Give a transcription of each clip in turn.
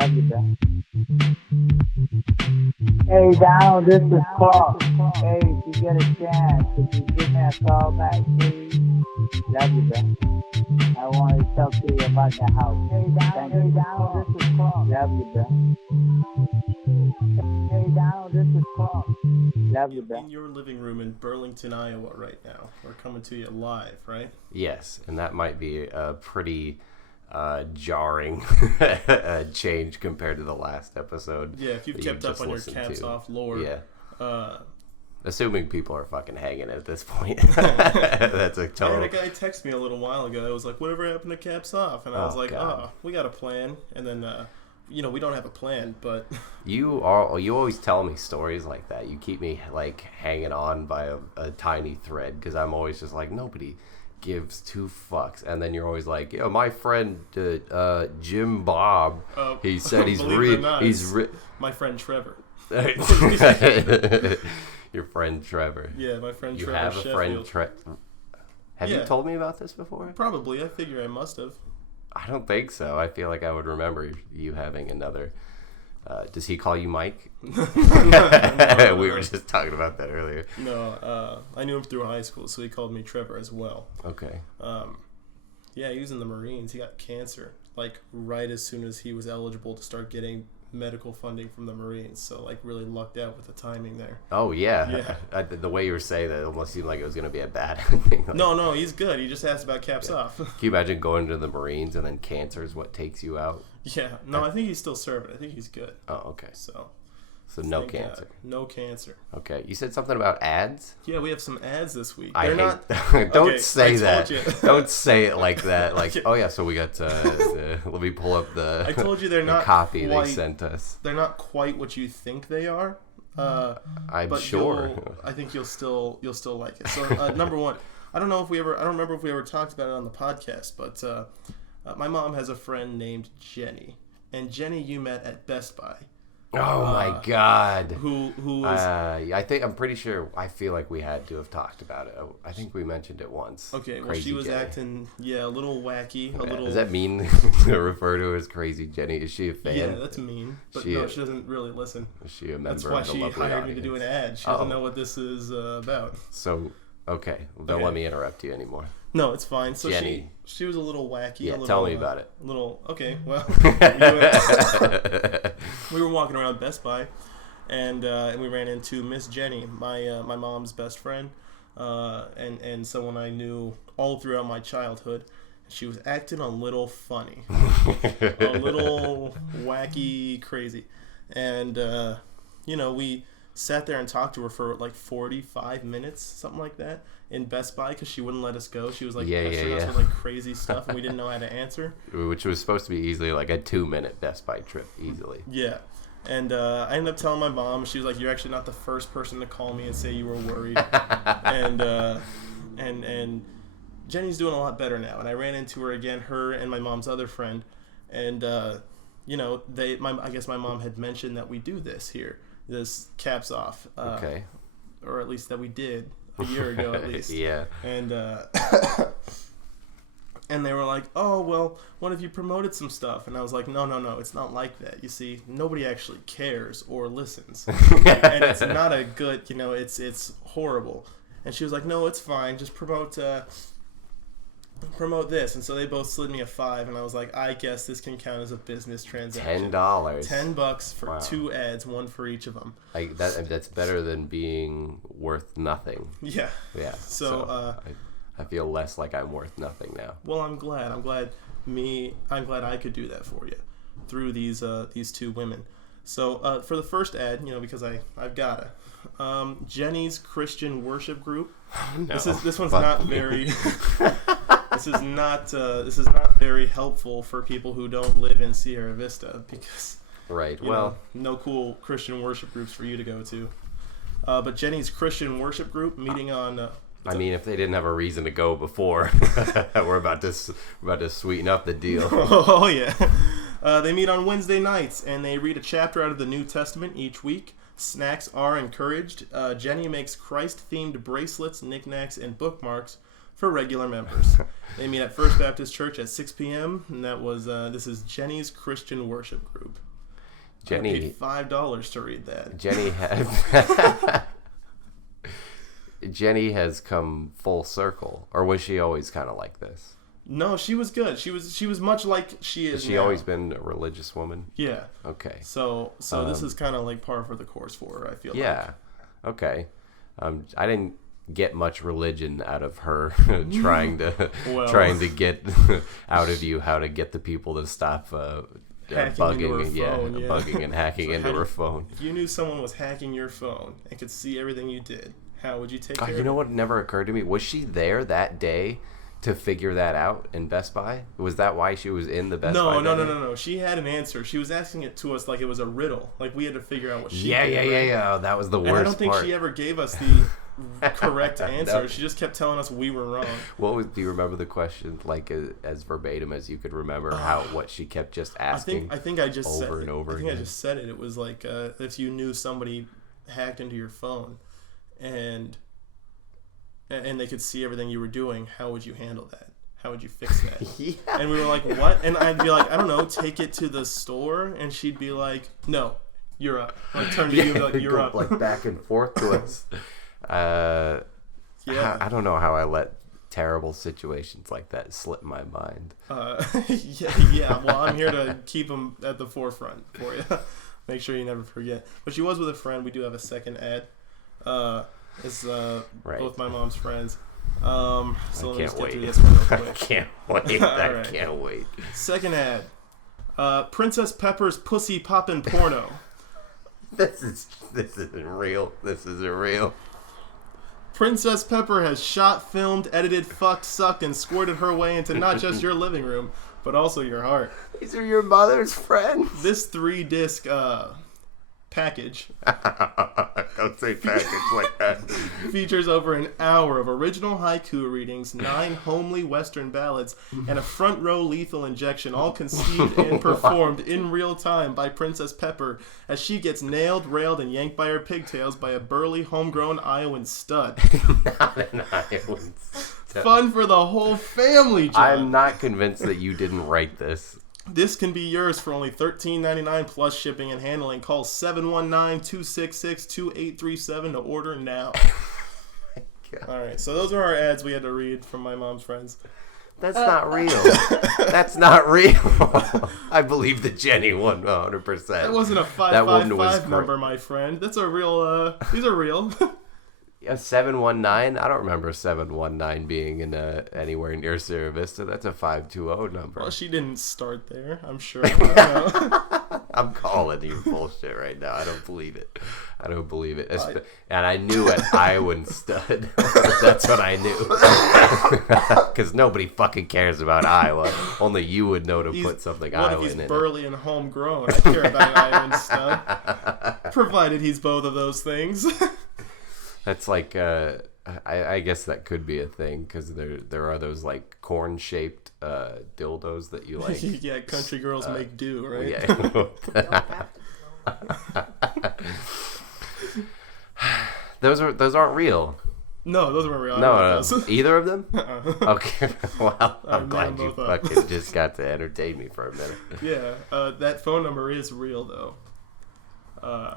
Love you, bro. Hey, Donald, this is Clark. Hey, if you get a chance, could you give me a call back, please? Love you, bro. I want to talk to you about the house. Hey, Donald, this is Clark. Love you, bro. Hey, Donald, this is Clark. Love you, bro. In your living room in Burlington, Iowa right now. We're coming to you live, right? Yes, and that might be a pretty jarring change compared to the last episode. Yeah, if you've kept up on your caps off lore. Yeah. Assuming people are fucking hanging at this point. That's a total. I had a guy text me a little while ago. It was like, whatever happened to caps off? And I was like, God. We got a plan. And then, we don't have a plan, but... You always tell me stories like that. You keep me, like, hanging on by a tiny thread, because I'm always just like, nobody gives two fucks. And then you're always like, yo, my friend Jim Bob, he said he's my friend Trevor. Your friend Trevor. Yeah, my friend Trevor. You have a friend Trevor. Have you told me about this before? Probably. I figure I must have. I don't think so. I feel like I would remember you having another. Does he call you Mike? No, we were just talking about that earlier. No, I knew him through high school, so he called me Trevor as well. Okay. Yeah, he was in the Marines. He got cancer, like, right as soon as he was eligible to start getting medical funding from the Marines. So, like, really lucked out with the timing there. Oh, yeah. The way you were saying that, it almost seemed like it was going to be a bad thing. Like, no, he's good. He just asked about caps off. Can you imagine going to the Marines and then cancer is what takes you out? Yeah. No, I think he's still serving. I think he's good. Oh, okay. So no cancer. No cancer. Okay. You said something about ads? Yeah, we have some ads this week. Don't say that. Don't say it like that. Like, oh yeah, so we got let me pull up the I told you they're not copy quite, they sent us. They're not quite what you think they are. I'm but sure. I think you'll still like it. So number one, I don't remember if we ever talked about it on the podcast, but my mom has a friend named Jenny, and Jenny you met at Best Buy. Oh my God! Who was? I'm pretty sure. I feel like we had to have talked about it. I think we mentioned it once. Okay, well, she was Jenny. Acting, a little wacky, a little. Does that mean to refer to her as Crazy Jenny? Is she a fan? Yeah, that's mean. But she doesn't really listen. Is she a member? That's why of the she lovely hired audience? me to do an ad. She doesn't know what this is about. So, okay, don't let me interrupt you anymore. No, it's fine. So Jenny. she was a little wacky. Yeah, tell me about it. Okay, well, we were walking around Best Buy, and we ran into Miss Jenny, my mom's best friend, and someone I knew all throughout my childhood. She was acting a little funny, a little wacky, crazy, and we sat there and talked to her for like 45 minutes, something like that, in Best Buy, because she wouldn't let us go. She was like answering us with like crazy stuff, and we didn't know how to answer. Which was supposed to be easily like a 2-minute Best Buy trip, easily. Yeah. And I ended up telling my mom. She was like, "You're actually not the first person to call me and say you were worried." and Jenny's doing a lot better now. And I ran into her again, her and my mom's other friend, and I guess my mom had mentioned that we do this caps off. Okay. Or at least that we did a year ago, at least. Yeah. And and they were like, "Oh, well, what if you promoted some stuff?" And I was like, no, it's not like that. You see, nobody actually cares or listens. And it's not a good, it's horrible. And she was like, "No, it's fine. Just promote this." And so they both slid me a $5, and I was like, I guess this can count as a business transaction. $10. $10 for 2 ads, one for each of them. That's better than being worth nothing. Yeah. Yeah. So I feel less like I'm worth nothing now. Well, I'm glad I could do that for you through these 2 women. So for the first ad, because I've gotta. Jenny's Christian Worship Group. No. This one's not very. This is not very helpful for people who don't live in Sierra Vista, because no cool Christian worship groups for you to go to. But Jenny's Christian Worship Group meeting on. If they didn't have a reason to go before, we're about to sweeten up the deal. Oh yeah, they meet on Wednesday nights and they read a chapter out of the New Testament each week. Snacks are encouraged. Jenny makes Christ-themed bracelets, knickknacks, and bookmarks for regular members. They meet at First Baptist Church at 6 p.m. and this is Jenny's Christian Worship Group. Jenny I paid $5 to read that. Jenny has come full circle, or was she always kind of like this? No, she was good. She was much like she is. Has she now. always been a religious woman? Yeah. Okay. So this is kind of like par for the course for her, I feel like. Yeah. Okay. I didn't get much religion out of her trying to get out of you how to get the people to stop bugging and hacking into her phone. If you knew someone was hacking your phone and could see everything you did, how would you take care of it? You know what never occurred to me? Was she there that day to figure that out in Best Buy? Was that why she was in the Best Buy? No. She had an answer. She was asking it to us like it was a riddle. Like we had to figure out what she did. Yeah. Oh, that was the worst part. And I don't think she ever gave us the correct answer. No. She just kept telling us we were wrong. Do you remember the question, like as verbatim as you could remember what she kept just asking? I think I just over said and over I think again. I just said it. It was like if you knew somebody hacked into your phone and they could see everything you were doing, how would you handle that? How would you fix that? Yeah. And we were like, what? And I'd be like, I don't know, take it to the store. And she'd be like, no, you're up. Like turn to you and be like, you're up. Like back and forth to us. Yeah. I don't know how I let terrible situations like that slip my mind. Yeah. Well, I'm here to keep them at the forefront for you. Make sure you never forget. But she was with a friend. We do have a second ad. It's right. Both my mom's friends. So let me just get through wait. this one real quick. I can't wait. I can't wait. Second ad. Princess Pepper's pussy poppin' porno. This isn't real. This isn't real. Princess Pepper has shot, filmed, edited, fucked, sucked, and squirted her way into not just your living room, but also your heart. These are your mother's friends. This 3-disc package. Don't say package like that. Features over an hour of original haiku readings, 9 homely Western ballads, and a front row lethal injection, all conceived and performed in real time by Princess Pepper as she gets nailed, railed, and yanked by her pigtails by a burly, homegrown Iowan stud. Not an Iowan stud. Fun for the whole family, John. I'm not convinced that you didn't write this. This can be yours for only $13.99 plus shipping and handling. Call 719-266-2837 to order now. All right, so those are our ads we had to read from my mom's friends. That's not real. That's not real. I believe the Jenny one 100%. That wasn't a 555 number, my friend. That's a real, these are real. A 719? I don't remember 719 being in anywhere near Sierra Vista. That's a 520 number. Well, she didn't start there, I'm sure. I'm calling you bullshit right now. I don't believe it. And I knew an Iowan stud. That's what I knew. Because nobody fucking cares about Iowa. Only you would know to put something Iowan in it. What if he's burly and homegrown? I care about an Iowan stud. Provided he's both of those things. That's like, I guess that could be a thing because there are those like corn-shaped dildos that you like. Yeah, country girls make do, right? Yeah. Those aren't real. No, those weren't real. No. Either of them? Uh-uh. Okay. Well, I'm glad you fucking just got to entertain me for a minute. Yeah, that phone number is real though.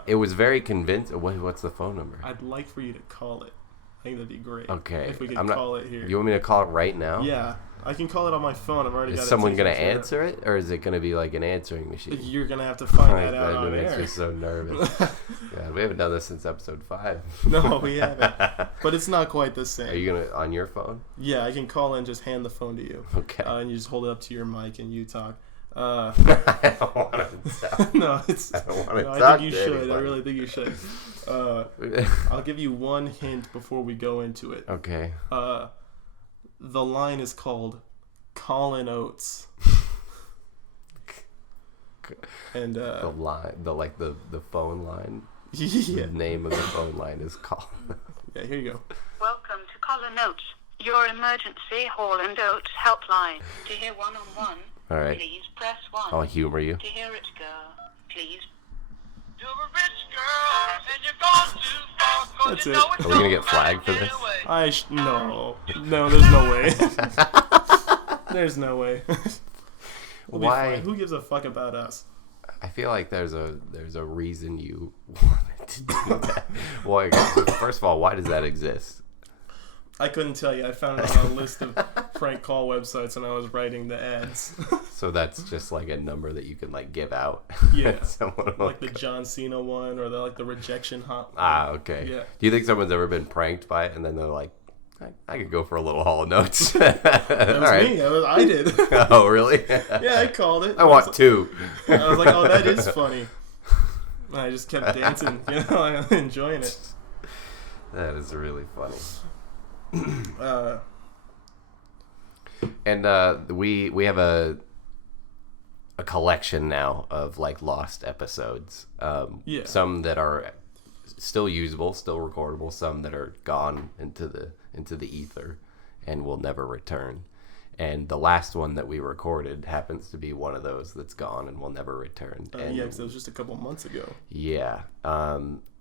It was very convincing. What's the phone number? I'd like for you to call it. I think that'd be great. Okay. If we could call it here. You want me to call it right now? Yeah. I can call it on my phone. I've already got it. Is someone going to answer it? Or is it going to be like an answering machine? You're going to have to find that out on air. That makes me so nervous. God, we haven't done this since episode 5. No, we haven't. But it's not quite the same. Are you going to, on your phone? Yeah, I can call in, just hand the phone to you. Okay. And you just hold it up to your mic and you talk. I don't want to talk. No, it's. I don't want to talk. I think you should. Anybody. I really think you should. I'll give you one hint before we go into it. Okay. The line is called Callin Oates. And the line, the phone line. Yeah. The name of the phone line is Callin. Yeah, here you go. Welcome to Callin Oates, your emergency Hall and Oates helpline. To hear one-on-one, All right. please press 1. I'll humor you. To hear it go, please. You're a rich girl, and you're gone too far, 'cause That's you it. know it's Are we gonna get over, flagged for get this? away. No, there's no way. There's no way. We'll be Why? fine. Who gives a fuck about us? I feel like there's a reason you wanted to do that. Well, first of all, why does that exist? I couldn't tell you. I found it on a list of prank call websites, and I was writing the ads. So that's just like a number that you can like give out. Yeah, Someone will like the John Cena one, or the rejection hot. Okay. Yeah. Do you think someone's ever been pranked by it, and then they're like, I could go for a little Hall & Oates? That was me. I did. Oh, really? Yeah, I called it. I want two. I was like, oh, that is funny. And I just kept dancing, enjoying it. That is really funny. And we have a collection now of like lost episodes. Yeah. Some that are still usable, still recordable. Some that are gone into the ether and will never return. And the last one that we recorded happens to be one of those that's gone and will never return. Yeah, because it was just a couple months ago. Yeah.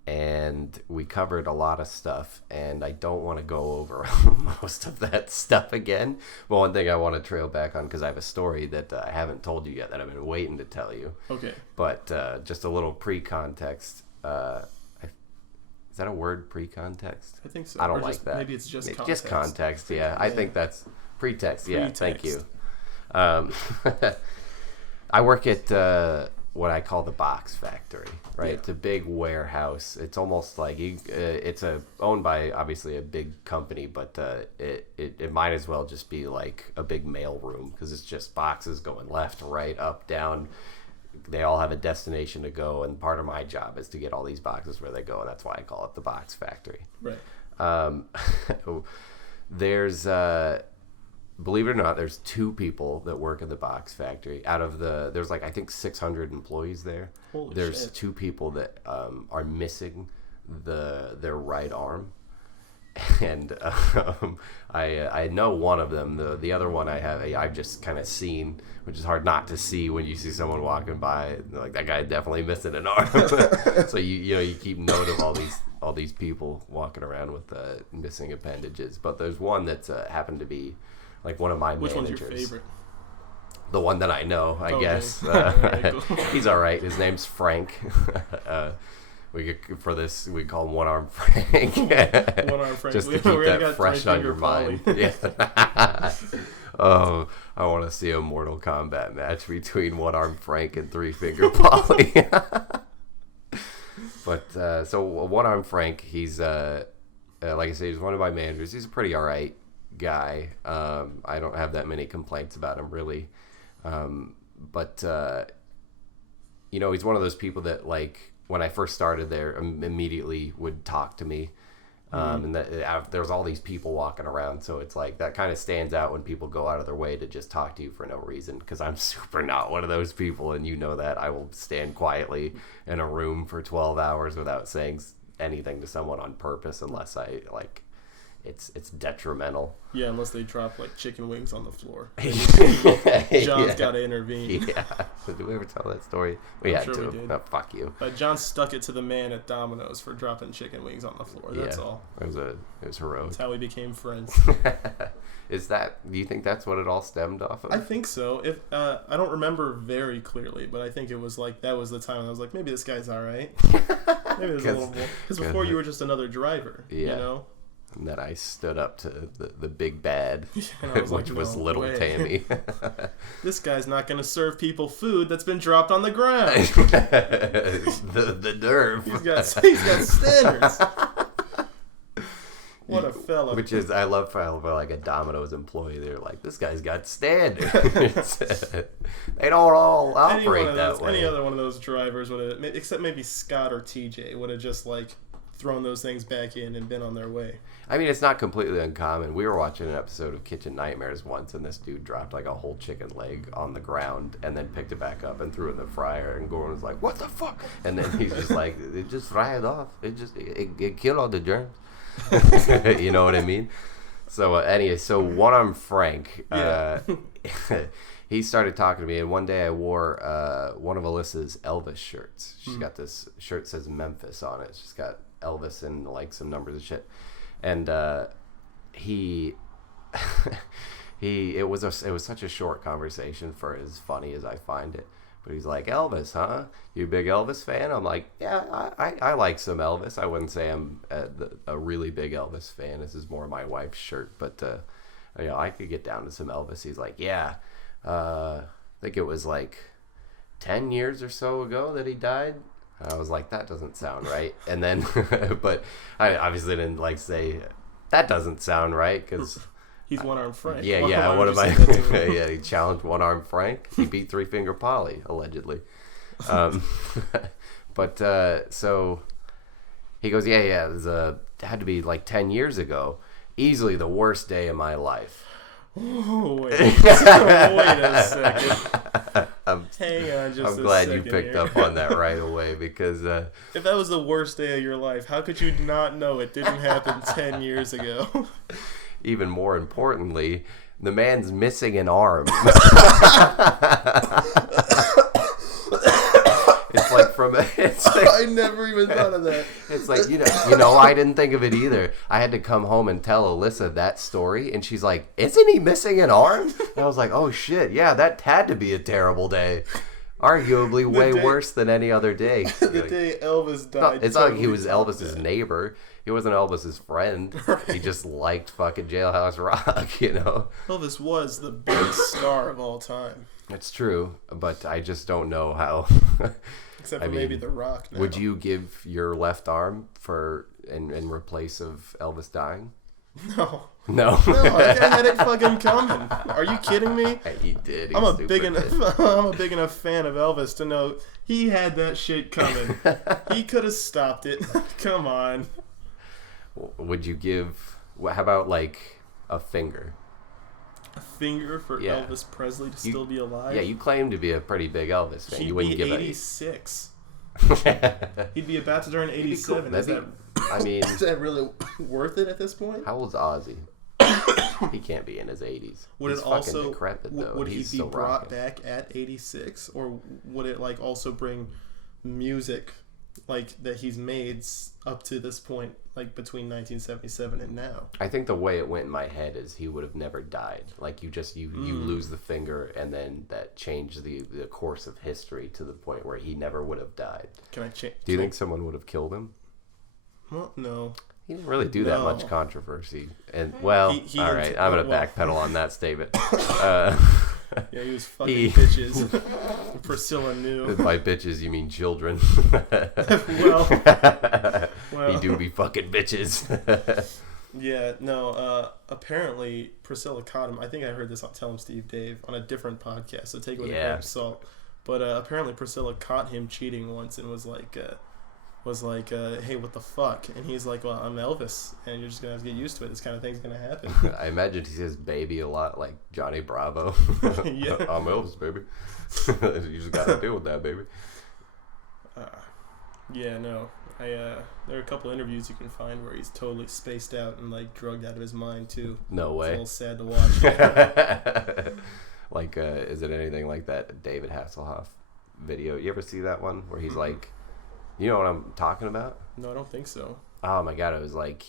And we covered a lot of stuff, and I don't want to go over most of that stuff again. But one thing I want to trail back on, because I have a story that I haven't told you yet that I've been waiting to tell you. Okay. But just a little pre-context. Is that a word, pre-context? I think so. I don't Or like just, that. Maybe it's just context. Just context, yeah. I think that's pretext. Yeah, thank you. Pretext. I work at what I call the box factory, right? Yeah. It's a big warehouse. It's almost like it's owned by obviously a big company, but it might as well just be like a big mail room, because it's just boxes going left, right, up, down. They all have a destination to go, and part of my job is to get all these boxes where they go, and that's why I call it the box factory. Right. There's believe it or not, there's 2 people that work in the box factory. Out of there's like I think 600 employees there. Holy there's shit. 2 people that are missing their right arm, and I know one of them. The other one I've just kind of seen, which is hard not to see when you see someone walking by. Like, that guy definitely missing an arm. So you keep note of all these people walking around with missing appendages. But there's one that's happened to be like one of my Which managers. one's your favorite? The one that I know, I guess. Alright, cool. He's all right. His name's Frank. We call him One Arm Frank. One Arm Frank. Just to We keep already that got fresh on your Three-Finger mind. Yeah. Oh, I want to see a Mortal Kombat match between One Arm Frank and Three Finger Polly. But so One Arm Frank, he's like I say, he's one of my managers. He's a pretty all right guy. I don't have that many complaints about him, really. But he's one of those people that, like, when I first started there, immediately would talk to me. And there was all these people walking around, so it's like that kind of stands out when people go out of their way to just talk to you for no reason, because I'm super not one of those people, and you know that. I will stand quietly in a room for 12 hours without saying anything to someone on purpose, unless I, like, it's detrimental. Yeah, unless they drop like chicken wings on the floor. John's John's got to intervene. Yeah. So did we ever tell that story? We I'm had sure to. we did. Oh, fuck you. But John stuck it to the man at Domino's for dropping chicken wings on the floor. That's all. It was heroic. That's how we became friends. Do you think that's what it all stemmed off of? I think so. If I don't remember very clearly, but I think it was like that was the time I was like, maybe this guy's all right. Maybe there's a little more. Because before you were just another driver. Yeah. You know. And then I stood up to the big bad, And I was which like, was no little way. Tammy. This guy's not going to serve people food that's been dropped on the ground. the nerve. He's got standards. What a fella. Which is, I love for like a Domino's employee. They're like, this guy's got standards. They don't all operate that way. Any other one of those drivers would have, except maybe Scott or TJ, would have just like thrown those things back in and been on their way. I mean, it's not completely uncommon. We were watching an episode of Kitchen Nightmares once, and this dude dropped like a whole chicken leg on the ground and then picked it back up and threw it in the fryer. And Gordon was like, "What the fuck?" And then he's just like, "It just fry it off. It killed all the germs." You know what I mean? So anyway, One Arm Frank, he started talking to me, and one day I wore one of Alyssa's Elvis shirts. She's got this shirt that says Memphis on it. She's got Elvis and like some numbers and shit. And it was such a short conversation for as funny as I find it. But he's like, Elvis, huh? You a big Elvis fan? I'm like, yeah, I like some Elvis. I wouldn't say I'm a really big Elvis fan. This is more my wife's shirt, but I could get down to some Elvis. He's like, yeah, I think it was like 10 years or so ago that he died. I was like, that doesn't sound right. And then, but I obviously didn't like say that doesn't sound right because he's One-Armed Frank. Yeah. What am I? Yeah, he challenged One-Armed Frank. He beat Three Finger Polly allegedly. But so he goes, yeah. It had to be like 10 years ago. Easily the worst day of my life. Oh, wait a second. Hang on just a second. I'm glad you picked up on that right away because if that was the worst day of your life, how could you not know it didn't happen 10 years ago? Even more importantly, the man's missing an arm. It's like I never even thought of that. It's like, you know, I didn't think of it either. I had to come home and tell Alyssa that story, and she's like, isn't he missing an arm? And I was like, oh shit, yeah, that had to be a terrible day. Arguably way worse than any other day. The day Elvis died. It's not like he was Elvis's neighbor. He wasn't Elvis's friend. Right. He just liked fucking Jailhouse Rock, you know? Elvis was the biggest star of all time. It's true, but I just don't know how. Except for maybe The Rock now. Would you give your left arm in replace of Elvis dying? No. No. No, that guy had it fucking coming. Are you kidding me? He did. I'm a big enough fan of Elvis to know he had that shit coming. He could have stopped it. Come on. Would you give? How about like a finger? A finger for Elvis Presley to still be alive? Yeah, you claim to be a pretty big Elvis fan. You wouldn't give 86. He'd be about to turn 87. Cool. Is that really worth it at this point? How old's Ozzy? He can't be in his 80s. Would He's it also fucking decrepit, though, would he be brought back at 86, or would it like also bring music like that he's made up to this point, like between 1977 and now? I think the way it went in my head is he would have never died. Like you lose the finger, and then that changed the course of history to the point where he never would have died. Can I change? Do you think someone would have killed him? Well, no. He didn't really do that much controversy. And all right, I'm gonna backpedal on that statement. Yeah, he was fucking bitches. Priscilla knew. By bitches, you mean children. well, he do be fucking bitches. Yeah, no. Apparently, Priscilla caught him. I think I heard this on Tell Him Steve Dave on a different podcast, so take it with a grain of salt. But apparently, Priscilla caught him cheating once and was like, hey, what the fuck? And he's like, well, I'm Elvis, and you're just gonna have to get used to it. This kind of thing's gonna happen. I imagine he says baby a lot, like Johnny Bravo. Yeah. I'm Elvis, baby. You just gotta deal with that, baby. Yeah, no. There are a couple interviews you can find where he's totally spaced out and like drugged out of his mind too. No way. It's a little sad to watch. Like, is it anything like that David Hasselhoff video? You ever see that one where he's like, you know what I'm talking about? No, I don't think so. Oh my god, it was like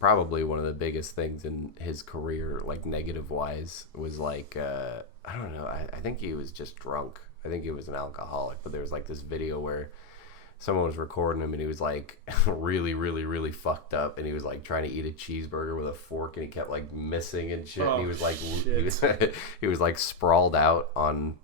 probably one of the biggest things in his career, like negative wise, was like I don't know. I think he was just drunk. I think he was an alcoholic. But there was like this video where someone was recording him and he was like really, really, really fucked up, and he was like trying to eat a cheeseburger with a fork, and he kept like missing and shit. And he was like he was like sprawled out on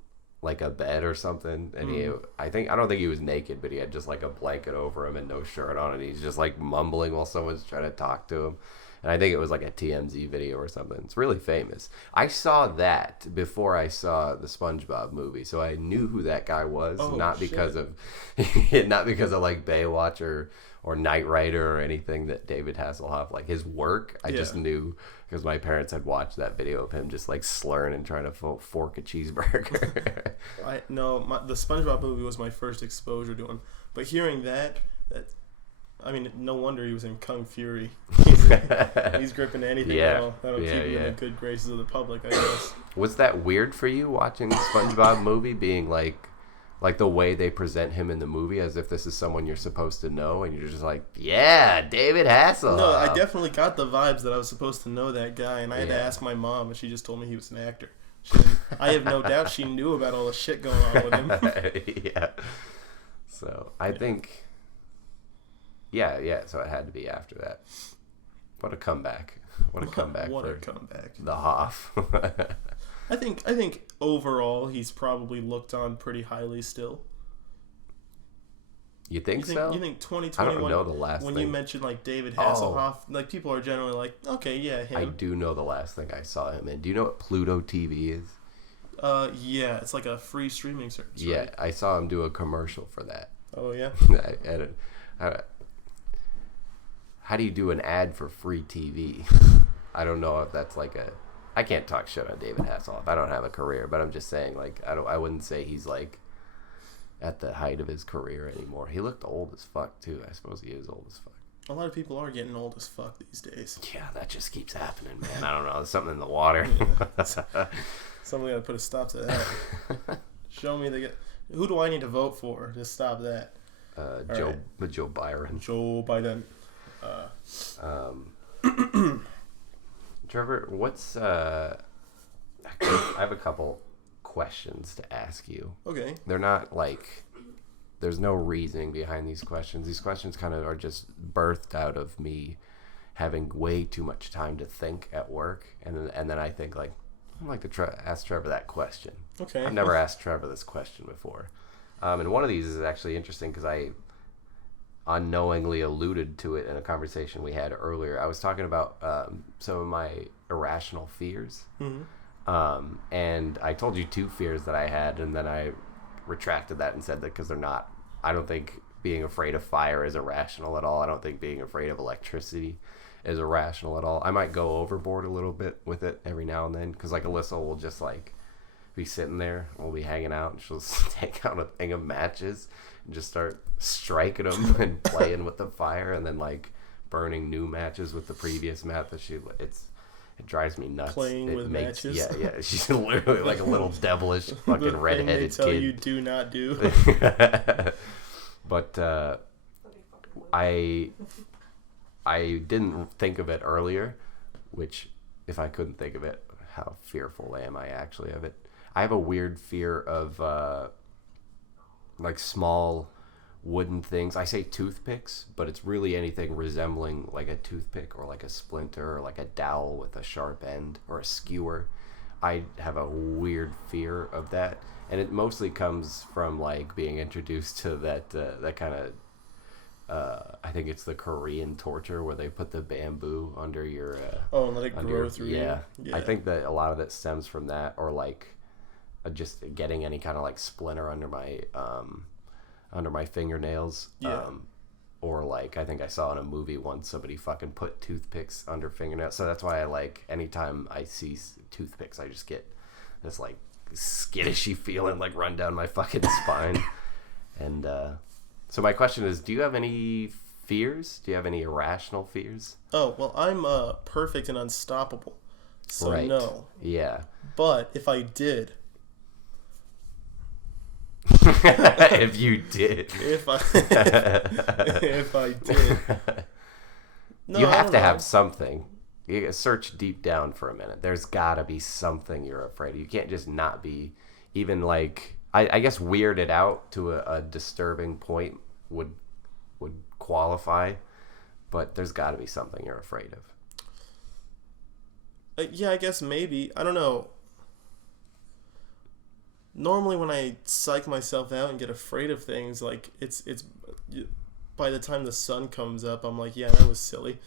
like a bed or something, and I don't think he was naked, but he had just like a blanket over him and no shirt on, and he's just like mumbling while someone's trying to talk to him. And I think it was like a TMZ video or something. It's really famous. I saw that before I saw the SpongeBob movie, so I knew who that guy was, not because of like Baywatch or Knight Rider or anything that David Hasselhoff, like his work. I just knew because my parents had watched that video of him just like slurring and trying to fork a cheeseburger. The SpongeBob movie was my first exposure to him. But hearing that I mean, no wonder he was in Kung Fury. He's gripping anything that'll keep him in the good graces of the public, I guess. Was that weird for you watching the SpongeBob movie, being like the way they present him in the movie, as if this is someone you're supposed to know, and you're just like, yeah, David Hasselhoff. No, I definitely got the vibes that I was supposed to know that guy, and I had to ask my mom, and she just told me he was an actor. I have no doubt she knew about all the shit going on with him. Yeah. So I think, yeah. So it had to be after that. What a comeback! What a comeback! What for a comeback! The Hoff. I think overall he's probably looked on pretty highly still. You think so? You think 2021? I don't know the last when thing. you mentioned like David Hasselhoff, like people are generally like, okay, yeah, him. I do know the last thing I saw him in. Do you know what Pluto TV is? Yeah, it's like a free streaming service. Yeah, right? I saw him do a commercial for that. Oh yeah. How do you do an ad for free TV? I don't know if that's like a. I can't talk shit on David Hasselhoff. I don't have a career, but I'm just saying, like, I wouldn't say he's like at the height of his career anymore. He looked old as fuck too. I suppose he is old as fuck. A lot of people are getting old as fuck these days. Yeah, that just keeps happening, man. I don't know. There's something in the water. Somebody got to put a stop to that. Show me who do I need to vote for to stop that? Joe Byron. Joe Biden. Trevor, what's I have a couple questions to ask you. Okay. They're not like there's no reasoning behind these questions. These questions kind of are just birthed out of me having way too much time to think at work, and then I think like I'd like to ask Trevor that question. Okay. I've never asked Trevor this question before, and one of these is actually interesting because I unknowingly alluded to it in a conversation we had earlier. I was talking about some of my irrational fears, and I told you 2 fears that I had, and then I retracted that and said that because they're not. I don't think being afraid of fire is irrational at all. I don't think being afraid of electricity is irrational at all. I might go overboard a little bit with it every now and then because like Alyssa will just like be sitting there, we'll be hanging out, and she'll take out a thing of matches and just start striking them and playing with the fire, and then like burning new matches with the previous mat that it drives me nuts. Playing with matches. Yeah. She's literally like a little devilish fucking redheaded they tell kid. you do not do. But I didn't think of it earlier, which if I couldn't think of it, how fearful am I actually of it? I have a weird fear of like small wooden things. I say toothpicks, but it's really anything resembling like a toothpick or like a splinter or like a dowel with a sharp end or a skewer. I have a weird fear of that, and it mostly comes from like being introduced to that kind of I think it's the Korean torture where they put the bamboo under your and let it grow through yeah. you. I think that a lot of that stems from that, or like just getting any kind of like splinter under my fingernails. Or like I think I saw in a movie once somebody fucking put toothpicks under fingernails. So that's why I like anytime I see toothpicks, I just get this like skittishy feeling like run down my fucking spine. And so my question is, do you have any fears? Do you have any irrational fears? Oh, well, I'm perfect and unstoppable. So right. No. Yeah. But if I did, if you did. if I did. No, you have to have something. You gotta search deep down for a minute. There's gotta be something you're afraid of. You can't just not be even like I guess weirded out to a disturbing point would qualify, but there's gotta be something you're afraid of. Yeah, I guess maybe. I don't know. Normally when I psych myself out and get afraid of things, like it's by the time the sun comes up, I'm like, yeah, that was silly.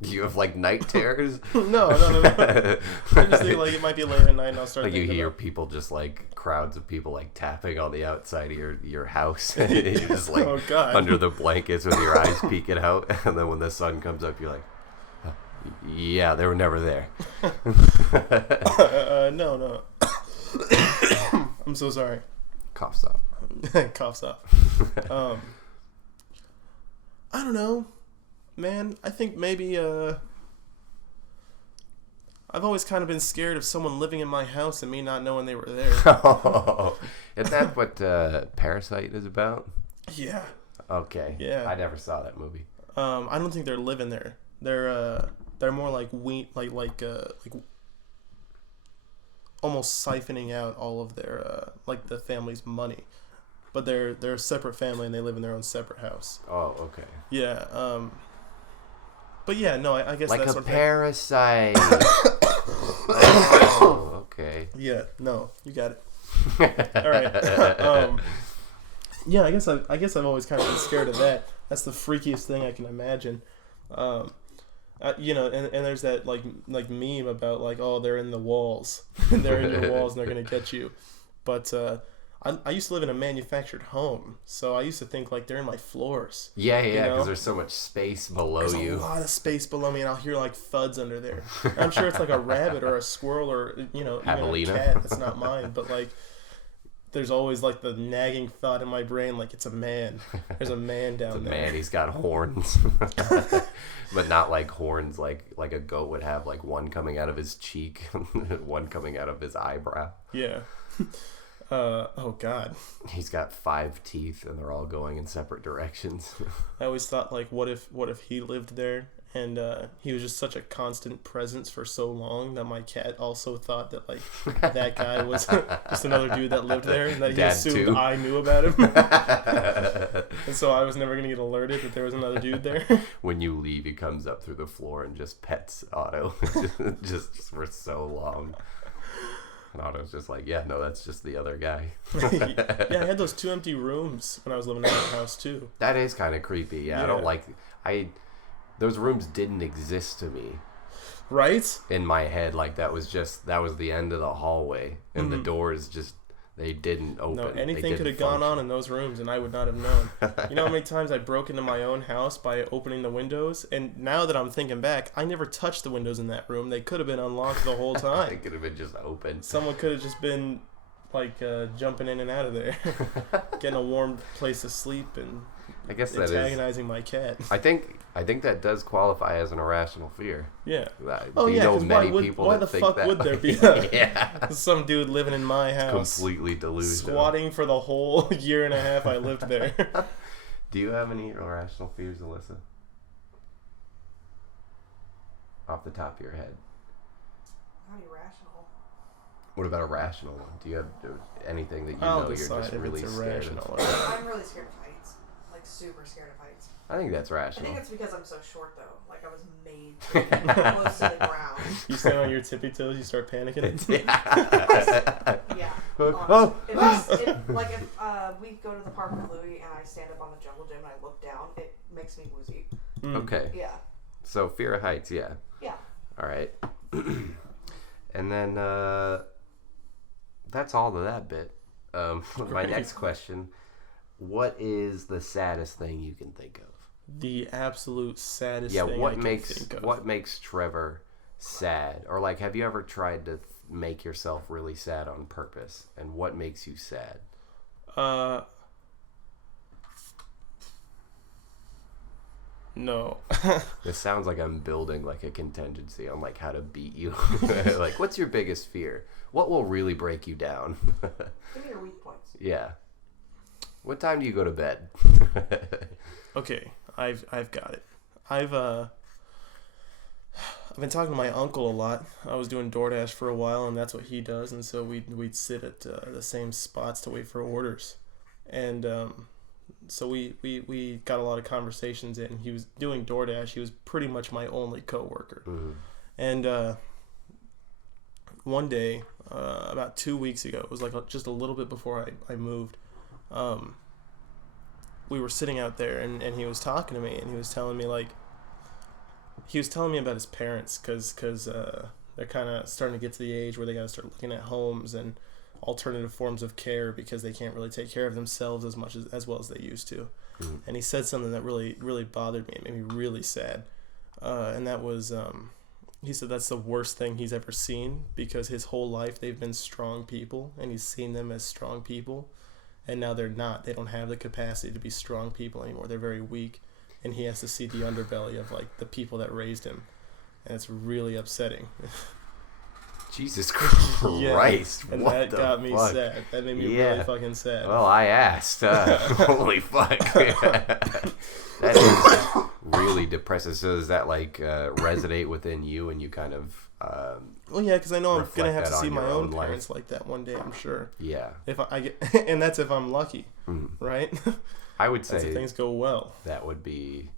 You have like night terrors? No. I just think like it might be late at night and I'll start like you thinking hear about... people just like crowds of people like tapping on the outside of your house. You're just like Oh, God. under the blankets with your eyes peeking out, and then when the sun comes up you're like, yeah, they were never there. No. I'm so sorry. Coughs off. Coughs off. I don't know, man. I think maybe I've always kind of been scared of someone living in my house and me not knowing they were there. Is that what Parasite is about? Yeah. Okay. Yeah. I never saw that movie. I don't think they're living there. They're more like almost siphoning out all of their like the family's money, but they're a separate family and they live in their own separate house. Oh, okay. Yeah. But yeah, no, I guess Like that's a sort of parasite. Oh, okay. yeah, no, you got it. All right. Yeah, I guess I've always kind of been scared of that. That's the freakiest thing I can imagine. You know, and there's that like meme about like, oh, they're in the walls, they're in your walls and they're gonna get you. But I used to live in a manufactured home, so I used to think like they're in my floors. Yeah, you because know? there's so much space below There's you. a lot of space below me, and I'll hear like thuds under there. And I'm sure it's like a rabbit or a squirrel or even a cat that's not mine, but like. There's always like the nagging thought in my brain, like it's a man. There's a man down there. Man, he's got horns, but not like horns like a goat would have, like one coming out of his cheek, one coming out of his eyebrow. Yeah. Oh God. He's got 5 teeth, and they're all going in separate directions. I always thought like, what if he lived there, and he was just such a constant presence for so long that my cat also thought that like that guy was just another dude that lived there, and that he Dad assumed too. I knew about him. And so I was never gonna get alerted that there was another dude there. When you leave, he comes up through the floor and just pets Otto, just for so long. And Otto's just like, yeah, no, that's just the other guy. Yeah, I had those 2 empty rooms when I was living in that house too. That is kind of creepy. Yeah, I don't like. Those rooms didn't exist to me. Right? In my head, like that was the end of the hallway, and the doors just they didn't open. No, anything could have gone on in those rooms, and I would not have known. You know how many times I broke into my own house by opening the windows? And now that I'm thinking back, I never touched the windows in that room. They could have been unlocked the whole time. It could have been just open. Someone could have just been like jumping in and out of there, getting a warm place to sleep, and I guess that antagonizing my cat. I think that does qualify as an irrational fear. Yeah. Oh yeah. Know many why people why that the think fuck that. would there be some dude living in my house, completely delusional, squatting for the whole year and a half I lived there? Do you have any irrational fears, Alyssa? Off the top of your head. Not irrational. What about a rational one? Do you have anything that I'll know you're decide just if really it's scared irrational of? or not. I'm really scared of heights. Like, super scared of heights. I think that's I rational. think it's because I'm so short, though. Like, I was made to be close to the ground. You stand on your tippy toes, you start panicking. Yeah. Oh. If we go to the park with Louie and I stand up on the jungle gym and I look down, it makes me woozy. Okay. Yeah. So fear of heights, yeah. Yeah. All right. And then that's all to that bit. My next question: what is the saddest thing you can think of? The absolute saddest Yeah, thing what I can makes think of. what makes Trevor sad? Or like, have you ever tried to make yourself really sad on purpose? And what makes you sad? No. This sounds like I'm building like a contingency on like how to beat you. Like, what's your biggest fear? What will really break you down? Give me your weak points. Yeah. What time do you go to bed? Okay, I've got it. I've been talking to my uncle a lot. I was doing DoorDash for a while, and that's what he does. And so we'd sit at the same spots to wait for orders, and so we got a lot of conversations in. He was doing DoorDash. He was pretty much my only coworker. And one day, about 2 weeks ago, it was like just a little bit before I moved. We were sitting out there, and he was talking to me, and he was telling me about his parents, because they're kind of starting to get to the age where they got to start looking at homes and alternative forms of care, because they can't really take care of themselves as well as they used to. And he said something that really, really bothered me. It made me really sad. And that was, he said that's the worst thing he's ever seen, because his whole life they've been strong people, and he's seen them as strong people. And now they're not. They don't have the capacity to be strong people anymore. They're very weak. And he has to see the underbelly of like the people that raised him. And it's really upsetting. Jesus Christ. Yeah, and what that the got me fuck? sad. That made me really fucking sad. Well, I asked. Holy fuck. That is really depressing. So does that like resonate within you, and you kind of Well, yeah, because I know I'm gonna reflect have to that see on my your own own life. parents like that one day. I'm sure. Yeah. If I get, and that's if I'm lucky, right? I would That's if say things go well. that would be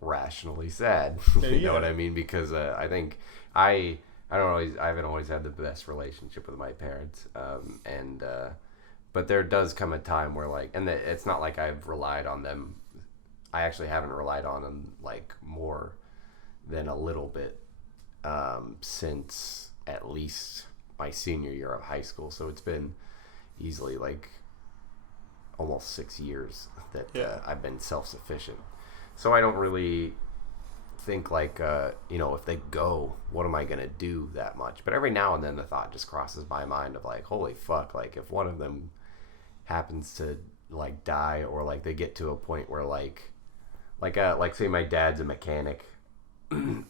rationally sad. There You you know go. what I mean? Because I think I haven't always had the best relationship with my parents, but there does come a time where like, and it's not like I've relied on them. I actually haven't relied on them like more than a little bit since at least my senior year of high school. So it's been easily like almost 6 years that I've been self-sufficient. So I don't really think like, if they go, what am I going to do that much? But every now and then the thought just crosses my mind of like, holy fuck, like if one of them happens to like die, or like they get to a point where like say my dad's a mechanic and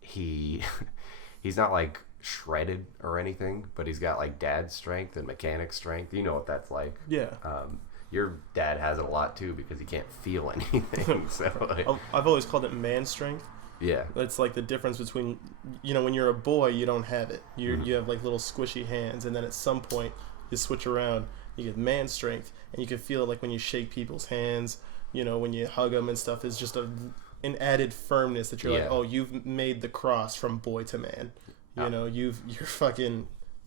he's not like shredded or anything, but he's got like dad strength and mechanic strength. You know what that's like. Yeah. Your dad has it a lot too because he can't feel anything. So like, I've always called it man strength. yeah. It's like the difference between, when you're a boy, you don't have it. You have like little squishy hands, and then at some point you switch around, you get man strength, and you can feel it like when you shake people's hands, when you hug them and stuff. It's just an added firmness that you're like, oh, you've made the cross from boy to man. You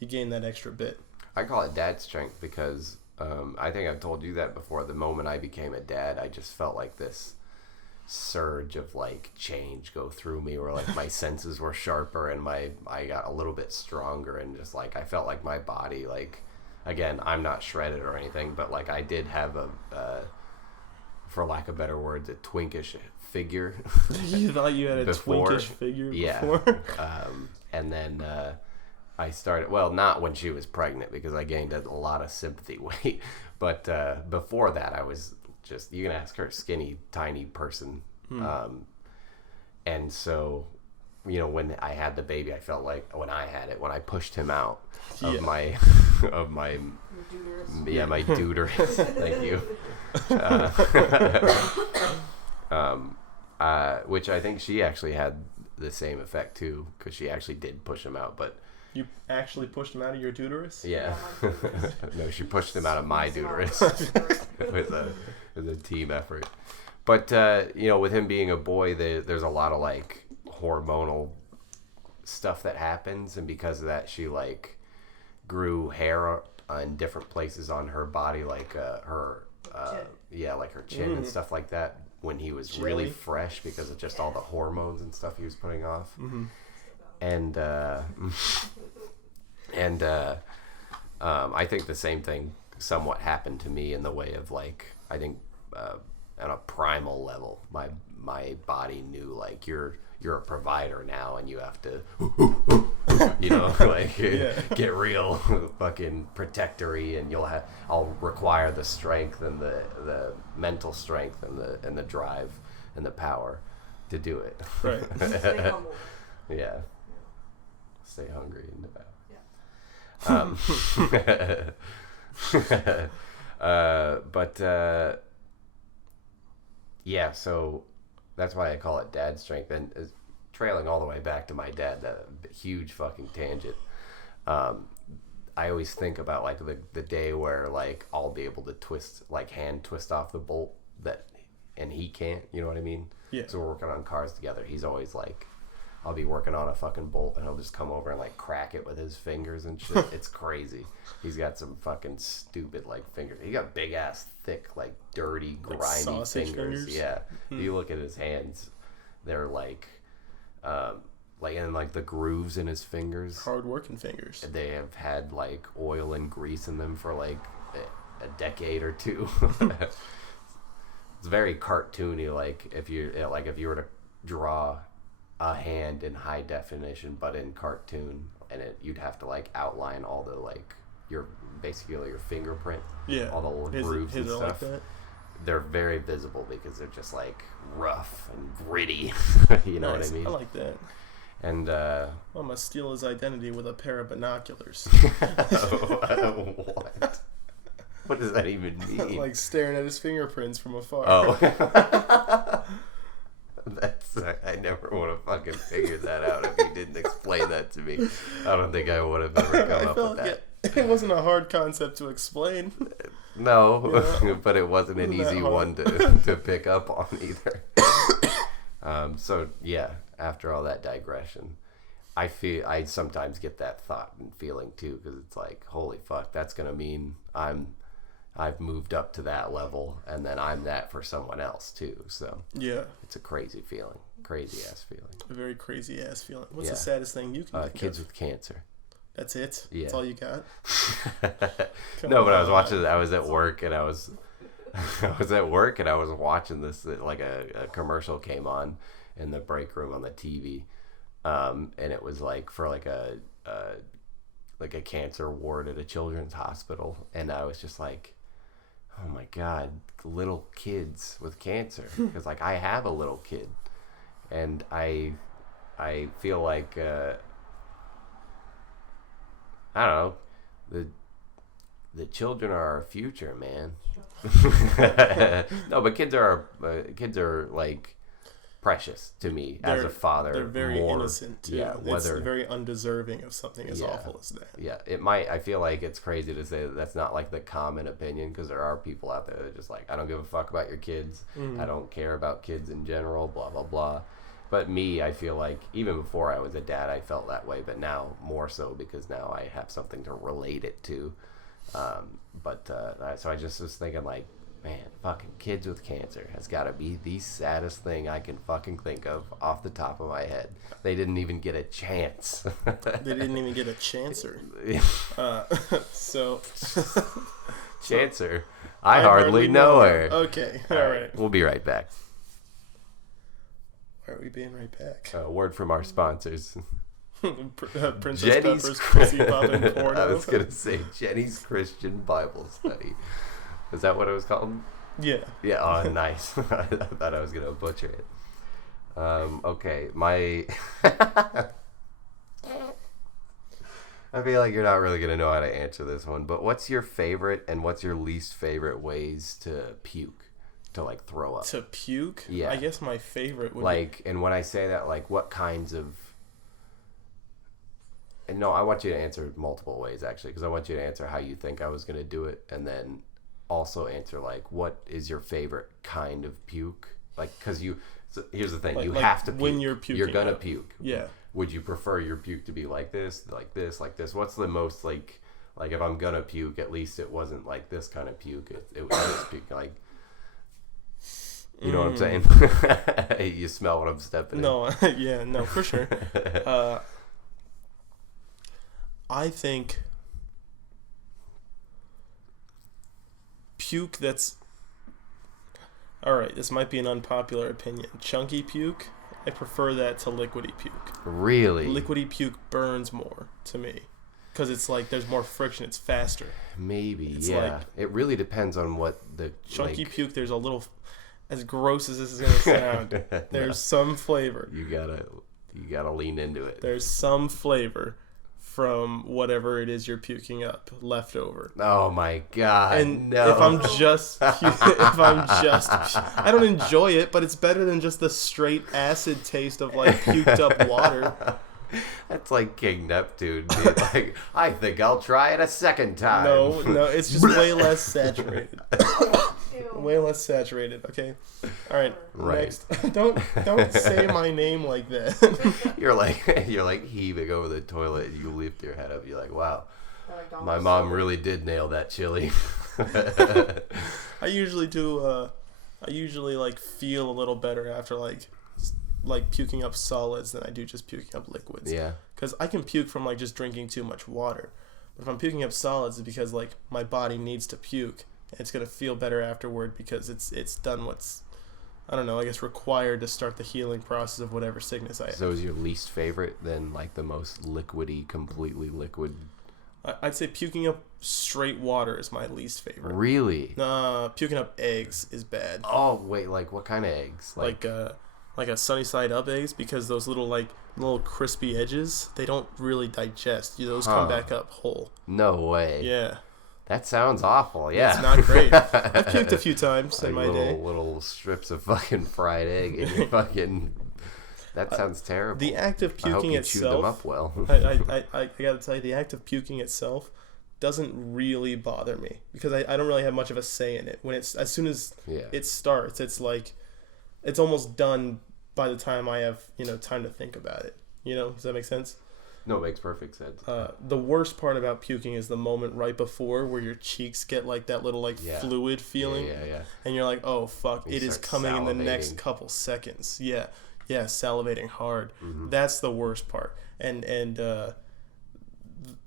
gain that extra bit. I call it dad strength because I think I've told you that before. The moment I became a dad, I just felt like this surge of like change go through me, where like my senses were sharper and I got a little bit stronger, and just like I felt like my body, like, again, I'm not shredded or anything, but like I did have for lack of better words, a twinkish figure. You thought you had a before. twinkish figure Yeah. before? And then I started, well, not when she was pregnant because I gained a lot of sympathy weight, but before that I was just, you can ask her, skinny, tiny person. And so, when I had the baby, I felt like when I pushed him out of my my deuterus. Thank you. Which I think she actually had the same effect too, because she actually did push him out. But You actually pushed him out of your deuterus? yeah, no, she pushed him out of my deuterus. It was a team effort. But with him being a boy, there's a lot of like hormonal stuff that happens, and because of that, she like grew hair in different places on her body, like her chin and stuff like that, when he was really fresh, because of just all the hormones and stuff he was putting off. And I think the same thing somewhat happened to me, in the way of like, I think on a primal level, my body knew like you're a provider now, and you have to get real fucking protectory, and I'll require the strength and the mental strength and the drive and the power to do it. Right. Stay humble. Yeah. Stay hungry and devout. Yeah. So that's why I call it dad strength. And trailing all the way back to my dad, that huge fucking tangent. I always think about like the day where like I'll be able to hand twist off the bolt and he can't. You know what I mean? Yeah. So we're working on cars together. He's always like, I'll be working on a fucking bolt, and he'll just come over and like crack it with his fingers and shit. It's crazy. He's got some fucking stupid like fingers. He got big ass, thick, like dirty, grimy sausage fingers. fingers? Yeah. If you look at his hands, they're like and like the grooves in his fingers. Hard working fingers. They have had like oil and grease in them for like a decade or two. It's very cartoony. Like if you were to draw a hand in high definition, but in cartoon, and you'd have to like outline all the like your fingerprint, all the little grooves and stuff. Like that? They're very visible because they're just like rough and gritty. You know what I mean? I like that. And I'm gonna steal his identity with a pair of binoculars. What? What does that even mean? Like staring at his fingerprints from afar. Oh. That's I never would have fucking figured that out if you didn't explain that to me. I don't think I would have ever come up with that. It wasn't a hard concept to explain. No, Yeah. but it wasn't an Wasn't that easy hard? one to pick up on either. So yeah, after all that digression, I sometimes get that thought and feeling too, because it's like, holy fuck, that's gonna mean I've moved up to that level, and then I'm that for someone else too. So Yeah, it's a crazy feeling, crazy ass feeling. a very crazy ass feeling. What's Yeah. the saddest thing you can think Kids of? with cancer. That's it? Yeah. That's all you got? No, but I was on. watching. I was at work, and I was watching this. Like a commercial came on in the break room on the TV, and it was like for like a cancer ward at a children's hospital, and I was just like, oh my god, little kids with cancer, because like I have a little kid, and I feel like. I don't know. The children are our future, man. No, but kids are like precious to me as a father. They're very innocent too. Yeah, It's very undeserving of something as awful as that. Yeah, it might. I feel like it's crazy to say that that's not like the common opinion, because there are people out there that are just like, I don't give a fuck about your kids. I don't care about kids in general. Blah blah blah. But me, I feel like even before I was a dad, I felt that way. But now more so, because now I have something to relate it to. So I just was thinking like, man, fucking kids with cancer has got to be the saddest thing I can fucking think of off the top of my head. They didn't even get a chance. They didn't even get a chancer. So Chancer. I hardly know her. Okay, all right. We'll be right back. Why are we being right back? A word from our sponsors. Princess Jenny's Pepper's Pussy Poppin' Porno. I was going to say Jenny's Christian Bible Study. Is that what it was called? Yeah. Yeah, oh, nice. I thought I was going to butcher it. Okay, my... I feel like you're not really going to know how to answer this one, but what's your favorite and what's your least favorite ways to puke? To, like, throw up? To puke? Yeah. I guess my favorite would Like, and when I say that, like, what kinds of... And no, I want you to answer multiple ways, actually, because I want you to answer how you think I was going to do it, and then also answer, like, what is your favorite kind of puke? Like, because you... So here's the thing. You have to puke. When you're puking. You're going to puke. Yeah. Would you prefer your puke to be like this, like this, like this? What's the most, like if I'm going to puke, at least it wasn't like this kind of puke. It was this puke, like... You know what I'm saying? You smell what I'm stepping in. No, yeah, no, for sure. I think puke that's... Alright, this might be an unpopular opinion. Chunky puke, I prefer that to liquidy puke. Really? Liquidy puke burns more to me. Because it's like, there's more friction, it's faster. Maybe, It's yeah. like- It really depends on what the... Chunky like, puke, there's a little... As gross as this is going to sound, there's some flavor. You gotta lean into it. There's some flavor from whatever it is you're puking up left over. Oh my god! And no. if I'm just, I don't enjoy it, but it's better than just the straight acid taste of like puked up water. That's like King Neptune. Being like, I think I'll try it a second time. No, it's just way less saturated. Way less saturated. Okay. All right. Right. Next. Don't say my name like that. You're like heaving over the toilet, and you lift your head up. You're like, wow, my mom really did nail that chili. I usually do. I usually like feel a little better after like puking up solids than I do just puking up liquids. Yeah. Because I can puke from like just drinking too much water, but if I'm puking up solids, it's because like my body needs to puke. It's gonna feel better afterward because it's done what's, I don't know, I guess required to start the healing process of whatever sickness I have. So is your least favorite then like the most liquidy, completely liquid? I'd say puking up straight water is my least favorite. Really? Puking up eggs is bad. Oh wait, like what kind of eggs? Like a sunny side up eggs, because those little crispy edges, they don't really digest. Those come back up whole. No way. Yeah. That sounds awful. Yeah. It's not great. I've puked a few times in my day. Little strips of fucking fried egg in your fucking That sounds terrible. The act of I hope puking you chewed them itself, up well. I gotta tell you, the act of puking itself doesn't really bother me because I don't really have much of a say in it. When it's as soon as it starts, it's like it's almost done by the time I have time to think about it. Does that make sense? No, it makes perfect sense. The worst part about puking is the moment right before where your cheeks get like that little fluid feeling. Yeah. And you're like, oh fuck, it is coming in the next salivating. couple seconds. Yeah, salivating hard. Mm-hmm. That's the worst part. And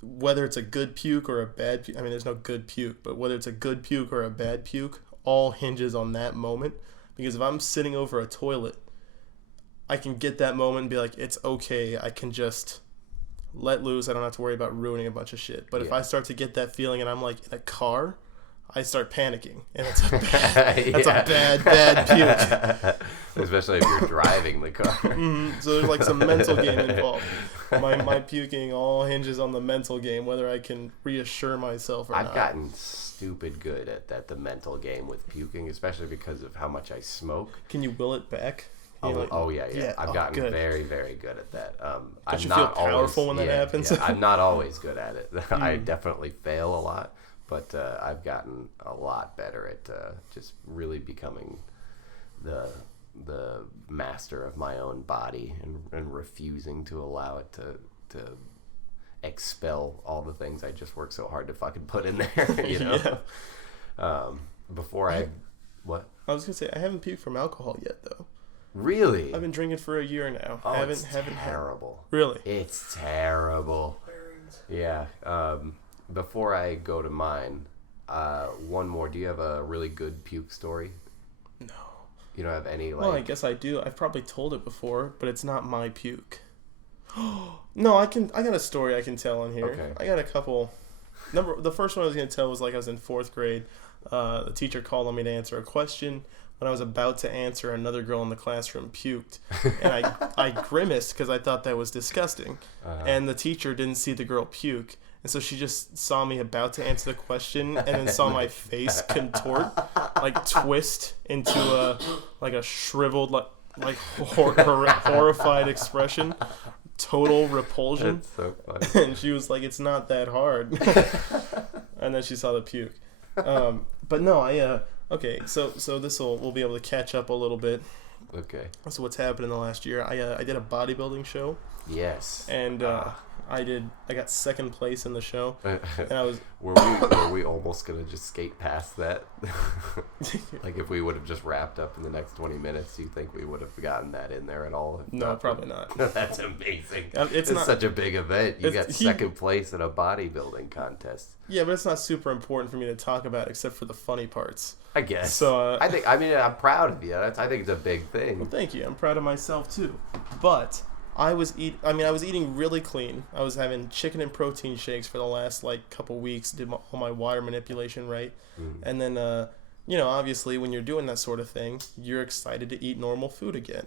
whether it's a good puke or a bad puke, I mean, there's no good puke, but whether it's a good puke or a bad puke, all hinges on that moment. Because if I'm sitting over a toilet, I can get that moment and be like, it's okay, I can just let loose. I don't have to worry about ruining a bunch of shit. But if I start to get that feeling and I'm like in a car, I start panicking, and it's a bad puke. Especially if you're driving the car. So there's like some mental game involved. My puking all hinges on the mental game, whether I can reassure myself or not. I've gotten stupid good at that, the mental game with puking, especially because of how much I smoke. Can you will it back? Yeah. I've gotten very, very good at that. Don't you feel powerful when that happens? Yeah, I'm not always good at it. I definitely fail a lot, but I've gotten a lot better at just really becoming the master of my own body and refusing to allow it to expel all the things I just worked so hard to fucking put in there. Before what? I was gonna say I haven't puked from alcohol yet though. Really? I've been drinking for a year now. Oh, it's terrible. Really? It's terrible. Yeah. Before I go to mine, one more. Do you have a really good puke story? No. You don't have any, Well, I guess I do. I've probably told it before, but it's not my puke. No, I got a story I can tell on here. Okay. I got a couple. The first one I was going to tell was like I was in 4th grade. The teacher called on me to answer a question. When I was about to answer, another girl in the classroom puked. And I grimaced because I thought that was disgusting. And the teacher didn't see the girl puke. And so she just saw me about to answer the question and then saw my face contort, like twist into a shriveled, horrified expression. Total repulsion. That's so funny. And she was like, it's not that hard. And then she saw the puke. But no, okay, so we'll be able to catch up a little bit. Okay. So what's happened in the last year? I did a bodybuilding show. Yes. And I got 2nd place in the show. And I was were we almost gonna just skate past that? Like if we would have just wrapped up in the next 20 minutes, do you think we would have gotten that in there at all? No, probably not. That's amazing. It's not, such a big event. You got 2nd place in a bodybuilding contest. Yeah, but it's not super important for me to talk about except for the funny parts. I guess. So I'm proud of you. I think it's a big thing. Well, thank you. I'm proud of myself too. But I was eating really clean. I was having chicken and protein shakes for the last couple weeks. Did all my water manipulation right, and then obviously when you're doing that sort of thing, you're excited to eat normal food again.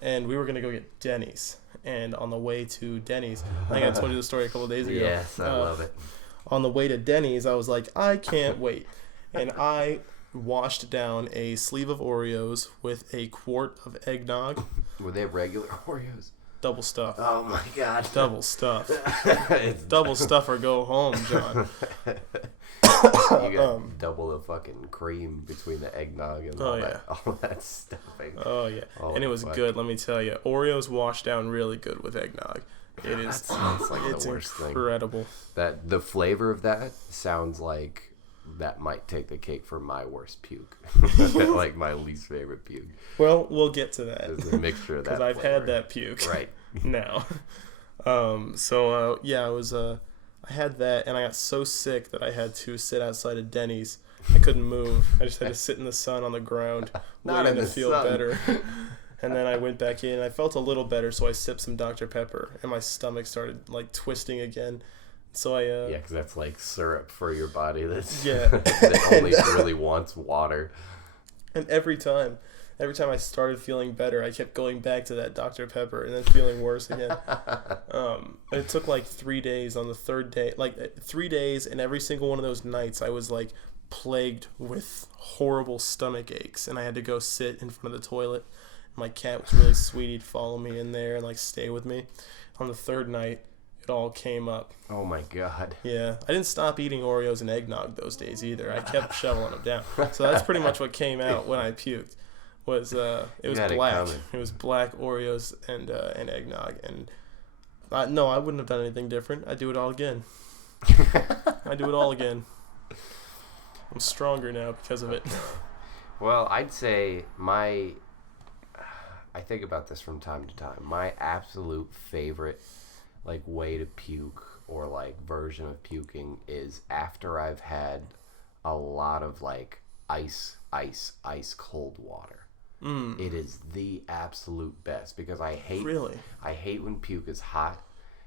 And we were gonna go get Denny's, and on the way to Denny's, I think I told you the story a couple of days ago. Yes, I love it. On the way to Denny's, I was like, I can't wait, and I washed down a sleeve of Oreos with a quart of eggnog. Were they regular Oreos? Double stuff. Oh my god. Double stuff. Double stuff or go home, John. You got double the fucking cream between the eggnog and all that stuffing. Oh yeah. And it was good, let me tell you. Oreos wash down really good with eggnog. It is. Sounds like the worst incredible. Thing. The flavor of that sounds like that might take the cake for my worst puke. Like my least favorite puke. Well, we'll get to that. There's a mixture of that. Because I've had that puke. Right. Now. I had that, and I got so sick that I had to sit outside of Denny's. I couldn't move. I just had to sit in the sun on the ground, waiting to feel better. And then I went back in, and I felt a little better, so I sipped some Dr. Pepper, and my stomach started twisting again. So yeah, because that's like syrup for your body. That's that only really wants water. And every time I started feeling better, I kept going back to that Dr. Pepper and then feeling worse again. It took 3 days. On the 3rd day, 3 days, and every single one of those nights, I was plagued with horrible stomach aches, and I had to go sit in front of the toilet. My cat was really sweet. He'd follow me in there and like stay with me. On the third night, it all came up. Oh my god. Yeah, I didn't stop eating Oreos and eggnog those days either. I kept shoveling them down. So that's pretty much what came out when I puked. It was black. It was black Oreos and eggnog. And no, I wouldn't have done anything different. I'd do it all again. I'd do it all again. I'm stronger now because of it. Well, I'd say I think about this from time to time. My absolute favorite like way to puke or like version of puking is after I've had a lot of like ice cold water. It is the absolute best because I hate when puke is hot.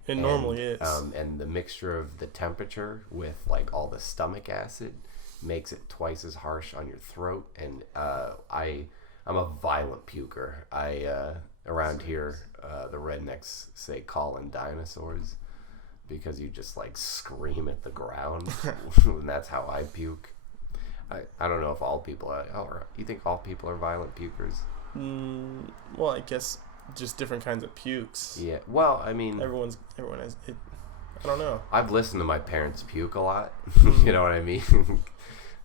It normally is. And the mixture of the temperature with like all the stomach acid makes it twice as harsh on your throat. And I'm a violent puker. Around here, the rednecks say Callin dinosaurs because you just like scream at the ground. And that's how I puke. I don't know if all people are. You think all people are violent pukers? Well, I guess just different kinds of pukes. Yeah. Well, I mean, everyone has it. I don't know. I've listened to my parents puke a lot. You know what I mean?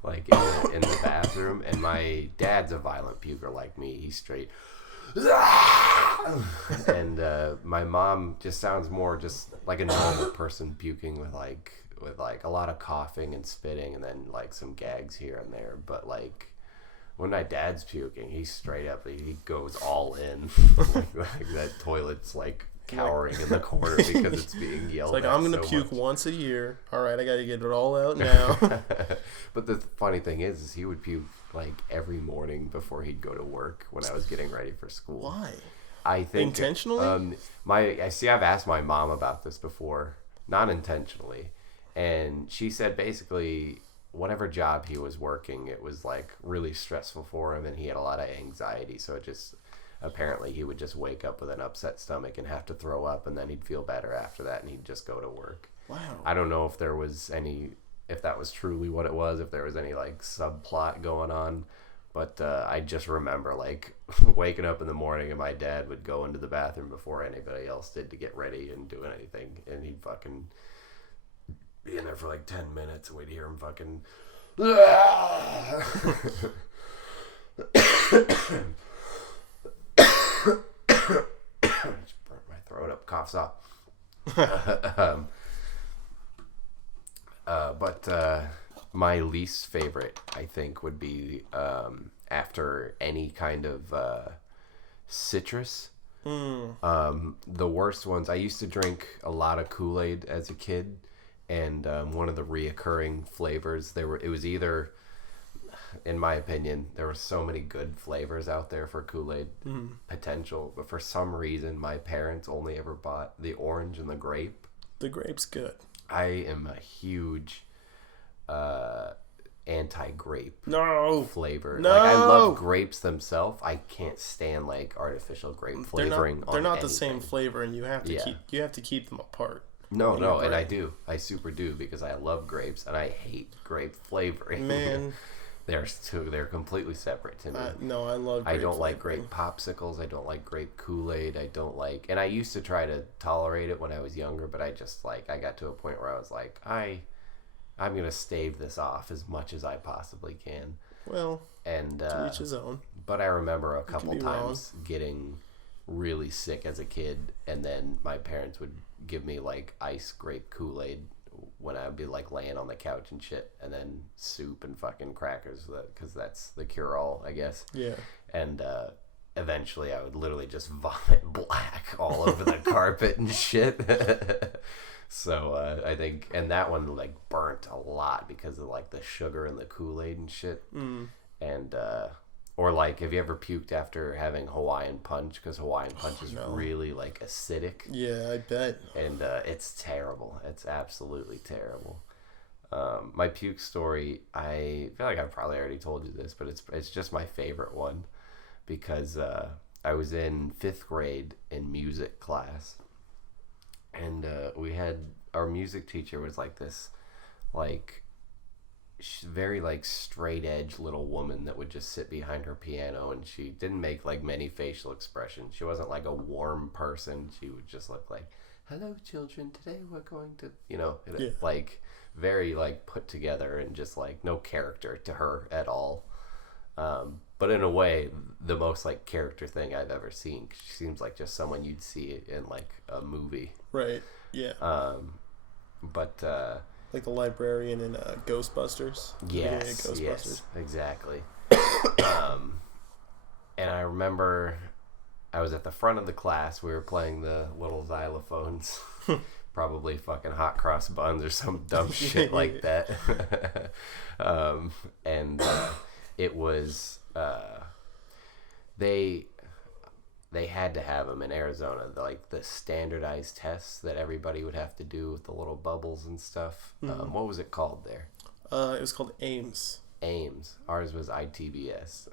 Like in the bathroom, and my dad's a violent puker like me. He's straight. And my mom just sounds more just like a normal person puking with like a lot of coughing and spitting and then like some gags here and there. But like when my dad's puking, he's straight up, he goes all in. like that toilet's like cowering in the corner because it's being yelled it's like, at. I'm gonna puke once a year. All right, I gotta get it all out now. But the funny thing is he would puke like every morning before he'd go to work when I was getting ready for school. Why? I think intentionally. I've asked my mom about this before, not intentionally, and she said basically whatever job he was working, it was like really stressful for him, and he had a lot of anxiety. So it just apparently he would just wake up with an upset stomach and have to throw up, and then he'd feel better after that, and he'd just go to work. Wow. I don't know if there was if that was truly what it was, if there was any like subplot going on, but I just remember like waking up in the morning and my dad would go into the bathroom before anybody else did to get ready and do anything, and he'd fucking be in there for like 10 minutes and we'd hear him fucking just burnt my throat up, coughs up. But my least favorite, I think, would be after any kind of citrus. The worst ones, I used to drink a lot of Kool-Aid as a kid, and one of the reoccurring flavors, it was either, in my opinion, there were so many good flavors out there for Kool-Aid potential, but for some reason my parents only ever bought the orange and the grape. The grape's good. I am a huge anti-grape flavor. No. Like, I love grapes themselves. I can't stand like artificial grape flavoring. They're not anything. the same flavor, and you have to keep them apart. No, and I super do, because I love grapes and I hate grape flavoring. Man, they're completely separate to me. No, I love grape I don't like flavoring. grape popsicles. I don't like grape Kool-Aid. And I used to try to tolerate it when I was younger, but I got to a point where I was like, I'm going to stave this off as much as I possibly can. Well, and to each his own. But I remember a couple times getting really sick as a kid, and then my parents would give me like ice grape Kool-Aid when I would be like laying on the couch and shit, and then soup and fucking crackers, because that's the cure-all, I guess. Yeah. And eventually I would literally just vomit black all over the carpet and shit. So I think, and that one like burnt a lot because of like the sugar and the Kool-Aid and shit. And or like, have you ever puked after having Hawaiian Punch? Because Hawaiian Punch is really like acidic. Yeah, I bet. And it's terrible. It's absolutely terrible. My puke story, I feel like I've probably already told you this, but it's just my favorite one, because I was in 5th grade in music class, and we had, our music teacher was like this, like, very like straight edge little woman that would just sit behind her piano, and she didn't make like many facial expressions. She wasn't like a warm person. She would just look like, hello children, today we're going to, like very like put together and just like no character to her at all. But in a way, the most like character thing I've ever seen. She seems like just someone you'd see in like a movie. Right. Yeah. But like the librarian in Ghostbusters. Yes, exactly. And I remember I was at the front of the class. We were playing the little xylophones, probably fucking hot cross buns or some dumb shit like that. And it was they had to have them in Arizona, like the standardized tests that everybody would have to do with the little bubbles and stuff. What was it called there? It was called Ames. Ames. Ours was ITBS.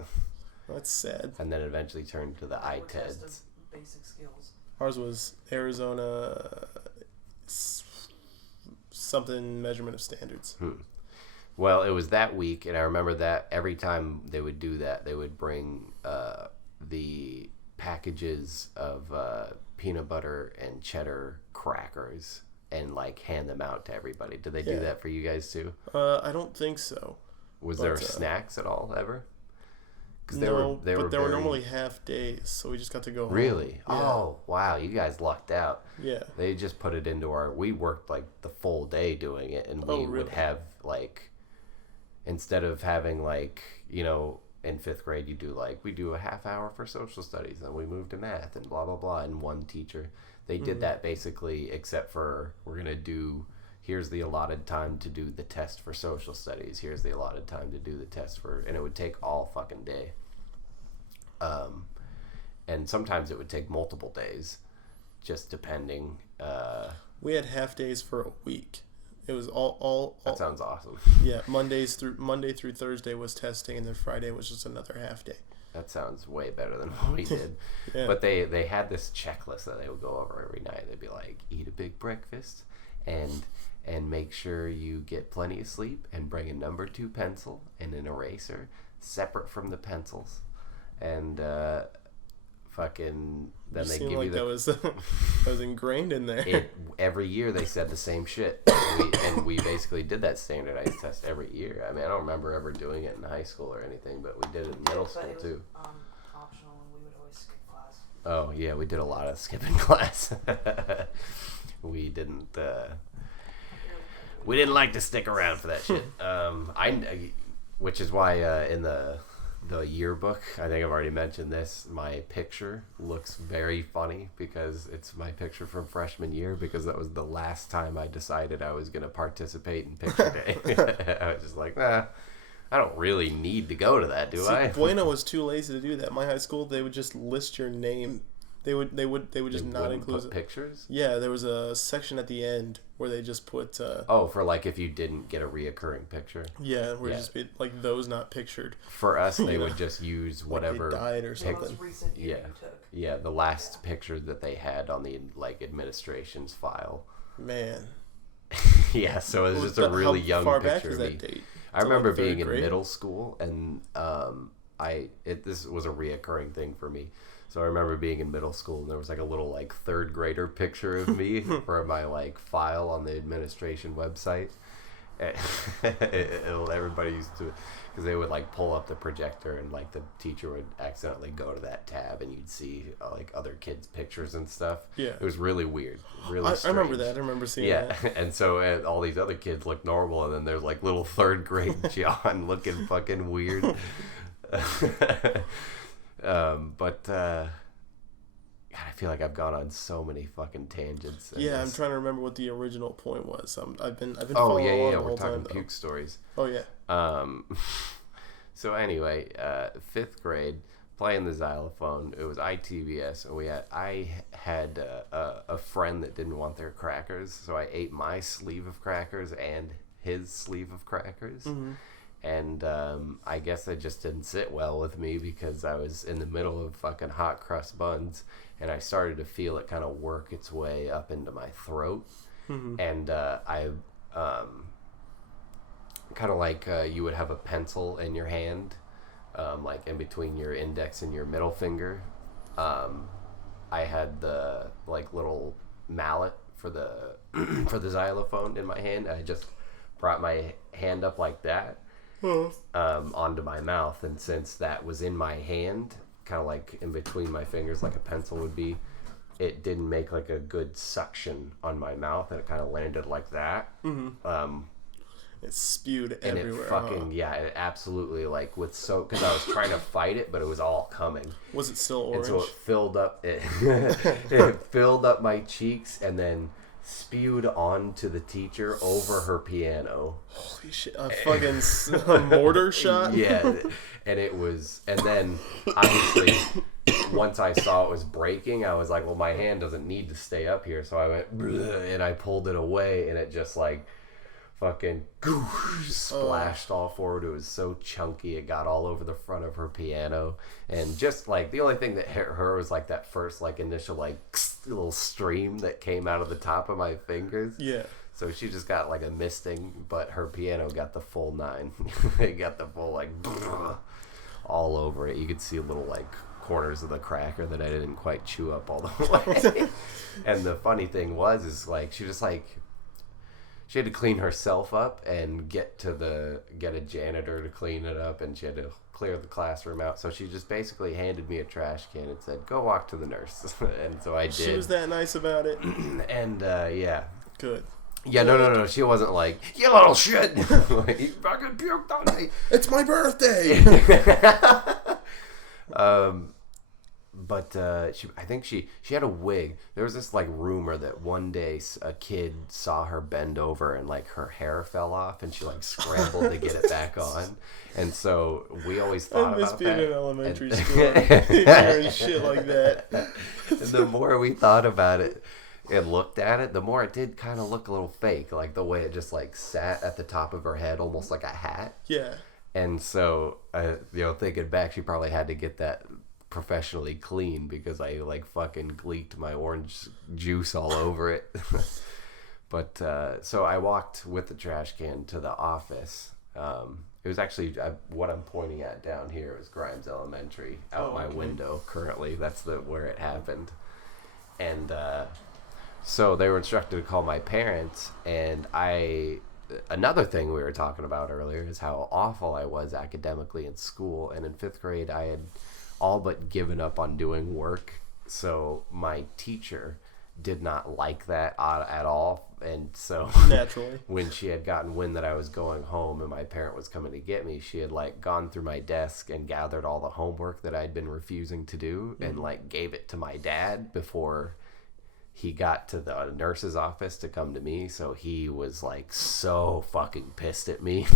That's sad. And then it eventually turned to the ITEDs. Basic skills. Ours was Arizona something measurement of standards. Well, it was that week, and I remember that every time they would do that, they would bring the packages of peanut butter and cheddar crackers and like hand them out to everybody. Did they do that for you guys too? I don't think so. Was there snacks at all ever? No, but they were normally half days, so we just got to go home. Really? Yeah. Oh, wow, you guys lucked out. Yeah. They just put it into we worked like the full day doing it, and we would have like, instead of having like, in 5th grade you do like, we do a half hour for social studies, and we move to math and blah, blah, blah, and one teacher. They did that basically, except for we're going to do, here's the allotted time to do the test for social studies. Here's the allotted time to do the test for, and it would take all fucking day. And sometimes it would take multiple days, just depending. We had half days for a week. It was all that sounds awesome. Yeah, Monday through Thursday was testing, and then Friday was just another half day. That sounds way better than what we did. Yeah. But they had this checklist that they would go over every night. They'd be like, eat a big breakfast, and make sure you get plenty of sleep, and bring a number 2 pencil and an eraser separate from the pencils, and fucking then they give you that was ingrained in there. Every year they said the same shit, and we basically did that standardized test every year. I mean, I don't remember ever doing it in high school or anything, but we did it in middle school too. Optional, and we would always skip class. Oh yeah, we did a lot of skipping class. We didn't like to stick around for that shit. Which is why in the yearbook, I think I've already mentioned this, my picture looks very funny because it's my picture from freshman year, because that was the last time I decided I was going to participate in picture day. I was just like, I don't really need to go to that, do I? Bueno was too lazy to do that. My high school, they would just list your name. They would just not include pictures. Yeah, there was a section at the end where they just put. For like if you didn't get a reoccurring picture. Yeah, where just be like those not pictured. For us, they would just use whatever. Like they died or something. Yeah, the last picture that they had on the like administration's file. Man. Yeah, so it was just a really young far picture back is of me. that date? I remember like being in grade? middle school, and this was a reoccurring thing for me. So I remember being in middle school, and there was like a little like 3rd grader picture of me for my like file on the administration website. Everybody used to, because they would like pull up the projector, and like the teacher would accidentally go to that tab, and you'd see like other kids' pictures and stuff. Yeah, it was really weird, really I strange. remember that. I remember seeing that. Yeah, and so all these other kids look normal, and then there's like little 3rd grade John looking fucking weird. God, I feel like I've gone on so many fucking tangents. Yeah, I'm trying to remember what the original point was. I've been Oh following yeah, along the we're whole talking time, puke stories. Oh yeah. So anyway, 5th grade, playing the xylophone. It was ITBS, and I had a friend that didn't want their crackers, so I ate my sleeve of crackers and his sleeve of crackers. Mm-hmm. And I guess it just didn't sit well with me, because I was in the middle of fucking hot crust buns, and I started to feel it kind of work its way up into my throat. Mm-hmm. And kind of like you would have a pencil in your hand, like in between your index and your middle finger. I had the like little mallet for the for the xylophone in my hand. I just brought my hand up like that onto my mouth, and since that was in my hand, kind of like in between my fingers, like a pencil would be, it didn't make like a good suction on my mouth, and it kind of landed like that. It spewed and everywhere. It fucking it absolutely like with soap, because I was trying to fight it, but it was all coming. Was it still orange? And so it filled up it filled up my cheeks and then spewed onto the teacher over her piano. Holy shit! A fucking a mortar shot. Yeah, and it was, and then obviously once I saw it was breaking, I was like, well, my hand doesn't need to stay up here, so I went and I pulled it away, and it just like fucking splashed all forward. It was so chunky, it got all over the front of her piano, and just like the only thing that hit her was like that first like initial like little stream that came out of the top of my fingers. Yeah. So she just got like a misting, but her piano got the full 9. It got the full like all over it. You could see little like corners of the cracker that I didn't quite chew up all the way. And the funny thing is like she just like she had to clean herself up and get a janitor to clean it up, and she had to clear the classroom out. So she just basically handed me a trash can and said, "Go walk to the nurse." And so I did. She was that nice about it. And yeah. Good. Yeah, no. She wasn't like, "You little shit." Like, "You fucking puked on me." It's my birthday. But I think she had a wig. There was this like rumor that one day a kid saw her bend over and like her hair fell off, and she like scrambled to get it back on. And so we always thought I miss about being that. in elementary school, hearing shit like that. And the more we thought about it and looked at it, the more it did kind of look a little fake, like the way it just like sat at the top of her head, almost like a hat. Yeah. And so, thinking back, she probably had to get that professionally clean, because I like fucking gleeked my orange juice all over it. But so I walked with the trash can to the office. It was actually what I'm pointing at down here is Grimes Elementary out my window currently. That's where it happened. And so they were instructed to call my parents, and another thing we were talking about earlier is how awful I was academically in school. And in 5th grade, I had all but given up on doing work. So my teacher did not like that at all. And so naturally, when she had gotten wind that I was going home and my parent was coming to get me, she had like gone through my desk and gathered all the homework that I'd been refusing to do and like gave it to my dad before he got to the nurse's office to come to me. So he was like so fucking pissed at me.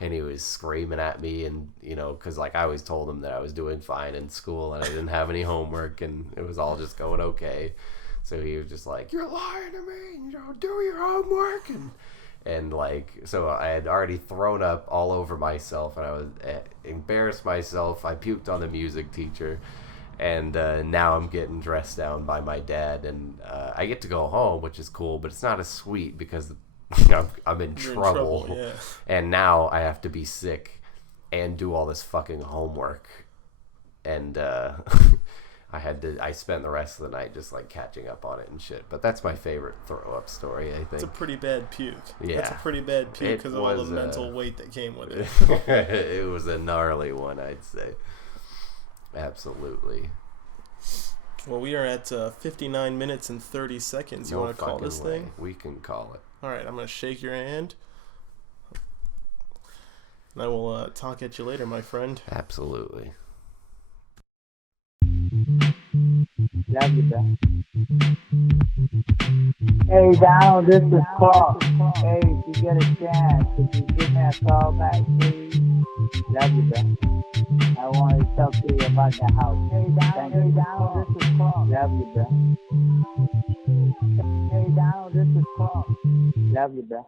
And he was screaming at me, and because like I always told him that I was doing fine in school and I didn't have any homework and it was all just going okay. So he was just like, "You're lying to me, do your homework." And like, so I had already thrown up all over myself, and I was embarrassed myself. I puked on the music teacher. And now I'm getting dressed down by my dad, and I get to go home, which is cool, but it's not as sweet because I'm in trouble. Yeah. And now I have to be sick and do all this fucking homework. And I spent the rest of the night just like catching up on it and shit. But that's my favorite throw up story, I think. It's a pretty bad puke. Yeah. That's a pretty bad puke because of all the mental weight that came with it. It was a gnarly one, I'd say. Absolutely. Well, we are at 59 minutes and 30 seconds. You want to call this thing? We can call it. All right, I'm going to shake your hand. And I will talk at you later, my friend. Absolutely. Love you, bro. Hey, Donald, this is Clark. Hey, if you get a chance, could you give me a call back, please? Love you, bro. I want to talk to you about the house. Hey, Donald, this is Clark. Love you, bro. Hey, Donald, this is Clark. Love you, bro.